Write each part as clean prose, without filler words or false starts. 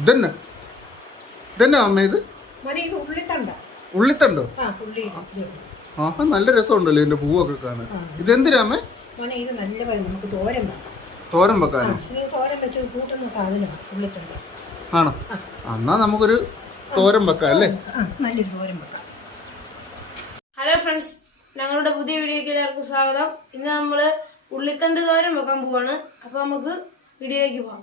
ഇതന്നെ ഇതന്നെ അമ്മ ഇത് ഉള്ളിത്തണ്ടോ? ആഹാ നല്ല രസമുണ്ടല്ലോ ഇതിന്റെ പൂവൊക്കെ കാണാൻ. ഇതെന്തിനാ അമ്മേ? ഇത് നല്ല നമുക്ക് തോരൻ വെക്കാം. തോരൻ വെക്കാനോ? തോരൻ വെച്ച് കൂട്ടുന്ന സാധനമാണ് ഉള്ളിത്തണ്ട്. ആണോ? എന്നാ നമുക്കൊരു തോരൻ വെക്കാം അല്ലേ? നല്ലൊരു തോരൻ വെക്കാം. ഹലോ ഫ്രണ്ട്സ്, ഞങ്ങളുടെ പുതിയ വീഡിയോയ്ക്ക് എല്ലാവർക്കും സ്വാഗതം. ഇന്ന് നമ്മള് ഉള്ളിത്തണ്ട് തോരൻ വെക്കാൻ പോവാണ്. അപ്പൊ നമുക്ക് വീഡിയോയിലേക്ക് പോകാം.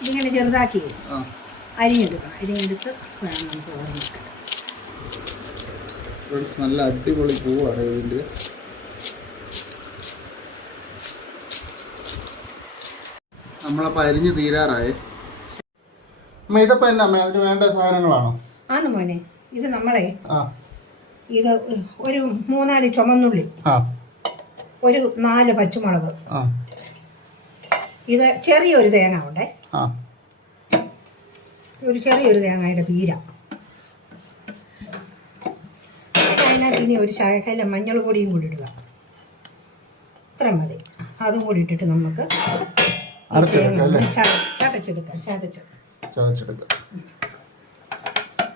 ഇതിങ്ങനെ ചെറുതാക്കി അരിഞ്ഞെടുക്കണം. അരിഞ്ഞെടുത്ത് വേണം നമുക്ക് തോരൻ വെക്കാൻ. നല്ല അടിപൊളി പൂവാണ് ഇതിൻ്റെ. നമ്മളപ്പോൾ അരിഞ്ഞ് തീരാറായി. അമ്മ ഇതപ്പോൾ എന്നാ അമ്മ അതിന് വേണ്ട സാധനങ്ങളാണോ? ആണ് മോനെ. ഇത് നമ്മളെ ഇത് ഒരു 3-4 ചുമന്നുള്ളി, ഒരു 4 പച്ചമുളക്, ഇത് ചെറിയൊരു തേങ്ങ ഉണ്ടേ, ഒരു ചെറിയൊരു തേങ്ങയുടെ പീര, അതിനകത്ത് ഇനി ഒരു ശകല മഞ്ഞൾ പൊടിയും കൂടി ഇടുക. ഇത്ര മതി. അതും കൂടി ഇട്ടിട്ട് നമുക്ക് ചതച്ചെടുക്കാം.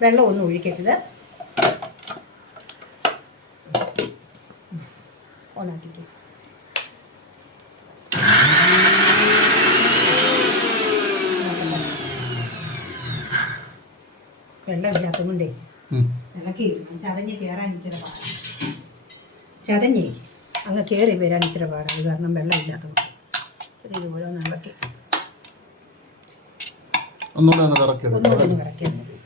വെള്ളം ഒന്നും ഒഴിക്കരുത്. ഓണാക്കിട്ട് വെള്ളമില്ലാത്തതുകൊണ്ടേ ഇളക്കി ചതഞ്ഞ് കയറാൻ ഇച്ചിരി പാടാണ്. ചതഞ്ഞേ അങ്ങ് കയറി വരാൻ ഇച്ചിരി പാടാണ്. കാരണം വെള്ളമില്ലാത്തതുകൊണ്ട് ഇതുപോലെ ഒന്ന് ഇളക്കി ഒന്നുകൂടെ ഒന്ന് കറക്കിയാൽ മതി.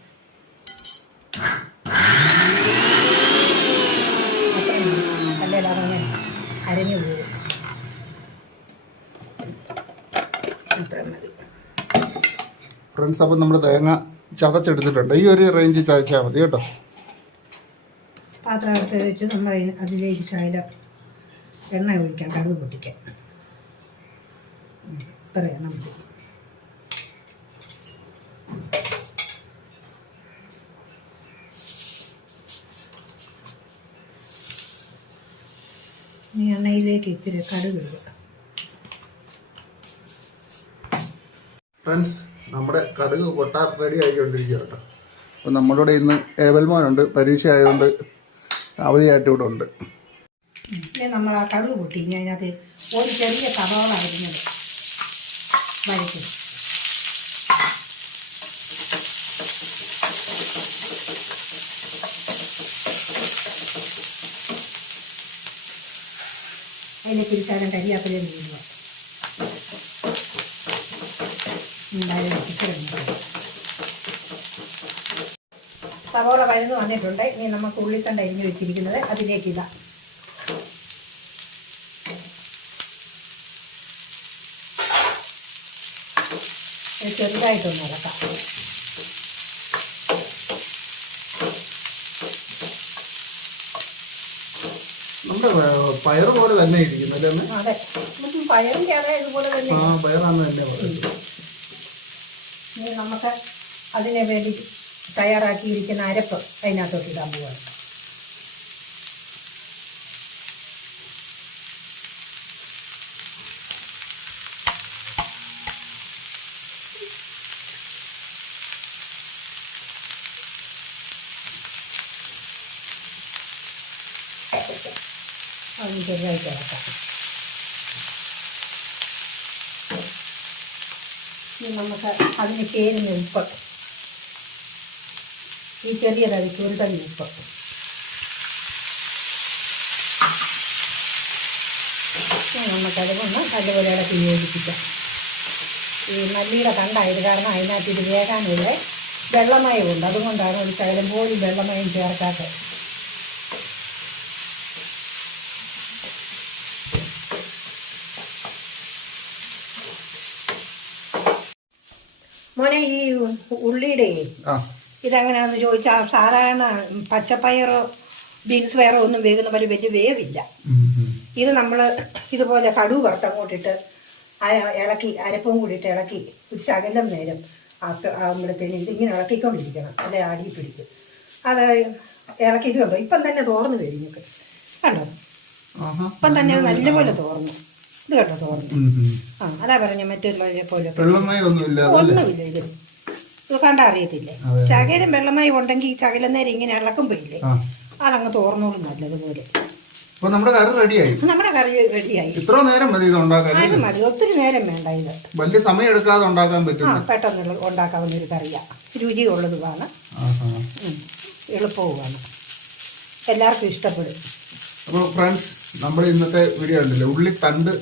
അല്ലെങ്കിൽ അതങ്ങനെ അരഞ്ഞു പോകും. അത്ര മതി ഫ്രണ്ട്സ്. അപ്പം നമ്മുടെ തേങ്ങ ചതച്ചെടുത്തിട്ടുണ്ട്. ഈ ഒരു റേഞ്ച് ചതച്ചാൽ മതി കേട്ടോ. പാത്രം എടുത്ത് വെച്ച് നമ്മൾ അതിലേക്ക് ശകലം എണ്ണ ഒഴിക്കാം. കടുക് പൊട്ടിക്കാൻ ഇത്ര എണ്ണ മതി. ഈ എണ്ണയിലേക്ക് ഇത്തിരി കടുക് ഇടുക. ഫ്രണ്ട്സ്, നമ്മുടെ കടുക് പൊട്ടാൻ റെഡി ആയിക്കൊണ്ടിരിക്കുക കേട്ടോ. അപ്പം നമ്മളിവിടെ ഇന്ന് ഏവൽമോനുണ്ട്. പരീക്ഷ ആയതുകൊണ്ട് അവധിയായിട്ട് ഇവിടെ ഉണ്ട്. പിന്നെ നമ്മൾ ആ കടുക് പൊട്ടി ഇനി അതിനകത്ത് ഒരു ചെറിയ സവാള അരിഞ്ഞത് വരയ്ക്കും. അതിനെ തിരിച്ചാലും കരിയാപ്പിലയും വീഴുക. സവോള വഴന്ന് വന്നിട്ടുണ്ട്. ഇനി നമുക്ക് ഉള്ളിത്തണ്ട് അരിഞ്ഞ് വെച്ചിരിക്കുന്നത് അതിലേക്ക് ഇടാം. ചെറുതായിട്ടൊന്ന് ഇളക്കാം. നമ്മുടെ പയറ് പോലെ തന്നെ ഇരിക്കുന്നല്ലേ? അതെ, പയറിൻ്റെ അതെ ഇതുപോലെ തന്നെ. പയറാണ് തന്നെ പറയുന്നത്. ഇനി നമുക്ക് അതിനെ വേണ്ടി തയ്യാറാക്കിയിരിക്കുന്ന അരപ്പ് അതിനകത്തോട്ട് ഇടാൻ പോവാണ്. അതിന് ചെറുതായിട്ട് ഇറക്കാം. ഇനി നമുക്ക് അതിന് ചേരുന്ന ഉപ്പ്, ഈ ചെറിയ തവി ചുരുട്ടൽ ഉപ്പ്, നമുക്കതുകൊണ്ട് നല്ലപോലെ ഇടയ്ക്ക് യോജിപ്പിക്കാം. ഈ മല്ലിയുടെ തണ്ടായത് കാരണം അതിനകത്ത് ഇത് വേകാനുള്ള വെള്ളമയമുണ്ട്. അതുകൊണ്ടാണ് ഒരു ശകലം പോലും വെള്ളമയം ചേർക്കാത്തത്. മോനെ, ഈ ഉള്ളിയുടെ ഇതെങ്ങനെയാണെന്ന് ചോദിച്ചാൽ സാധാരണ പച്ചപ്പയറോ ബീൻസ് പയറോ ഒന്നും വേകുന്ന പോലെ വലിയ വേവില്ല. ഇത് നമ്മൾ ഇതുപോലെ കടുക് വറുത്തങ്ങോട്ടിട്ട് ഇളക്കി അരപ്പും കൂടിയിട്ട് ഇളക്കി ഒരു ശകലം നേരം ആകുമ്പോഴത്തേന് ഇതിങ്ങനെ ഇളക്കിക്കൊണ്ടിരിക്കണം, അല്ലെ അടി പിടിക്കും. അത് ഇളക്കി ഇത് കണ്ടോ ഇപ്പം തന്നെ തോർന്നു കഴിഞ്ഞു കണ്ടോ, ഇപ്പം തന്നെ അത് നല്ലപോലെ തോർന്നു. ഇത് കേട്ടോ തോർന്നു. അതാ പറഞ്ഞ മറ്റുള്ളവരെ പോലെ ഒന്നുമില്ല. ഇത് കണ്ടാ അറിയത്തില്ലേ. ശകലം വെള്ളമായി ഉണ്ടെങ്കിൽ ശകലം നേരം ഇങ്ങനെ ഇളക്കുമ്പോയില്ലേ അതങ്ങ് തോർന്നോളും നല്ലതുപോലെ. നമ്മുടെ കറി റെഡിയായി. നമ്മുടെ കറി റെഡിയായി. ഇത്ര നേരം മതി ഇത് ഉണ്ടാക്കാൻ? അത് മതി, ഒത്തിരി നേരം വേണ്ട. ഇത് വലിയ സമയം എടുക്കാതെ ഉണ്ടാക്കാൻ പറ്റും. പെട്ടെന്ന് ഉണ്ടാക്കാവുന്ന ഒരു കറിയാ, രുചിയുള്ളതുമാണ്, എളുപ്പവുമാണ്, എല്ലാവർക്കും ഇഷ്ടപ്പെടും. അപ്പോൾ ഫ്രണ്ട്സ്, നമ്മുടെ ഇന്നത്തെ വീഡിയോ ഉണ്ടല്ലോ ഉള്ളിത്തണ്ട്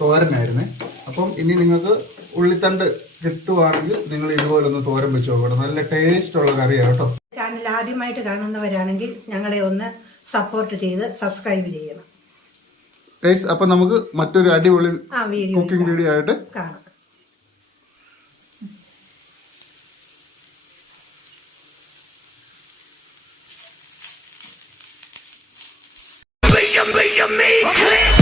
തോരനായിരുന്നേ. അപ്പം ഇനി നിങ്ങൾക്ക് ഉള്ളിത്തണ്ട് കിട്ടുവാണെങ്കിൽ നിങ്ങൾ ഇതുപോലെ ഒന്ന് തോരൻ വെച്ച് നോക്കണം. നല്ല ടേസ്റ്റ് ഉള്ള കറിയാണ് കേട്ടോ. ചാനൽ ആദ്യമായിട്ട് കാണുന്നവരാണെങ്കിൽ ഞങ്ങളെ ഒന്ന് സപ്പോർട്ട് ചെയ്ത് സബ്സ്ക്രൈബ് ചെയ്യണം. അപ്പം നമുക്ക് മറ്റൊരു അടിപൊളി വീഡിയോ കുക്കിംഗ് വീഡിയോ ആയിട്ട് കാണാം. Be a me,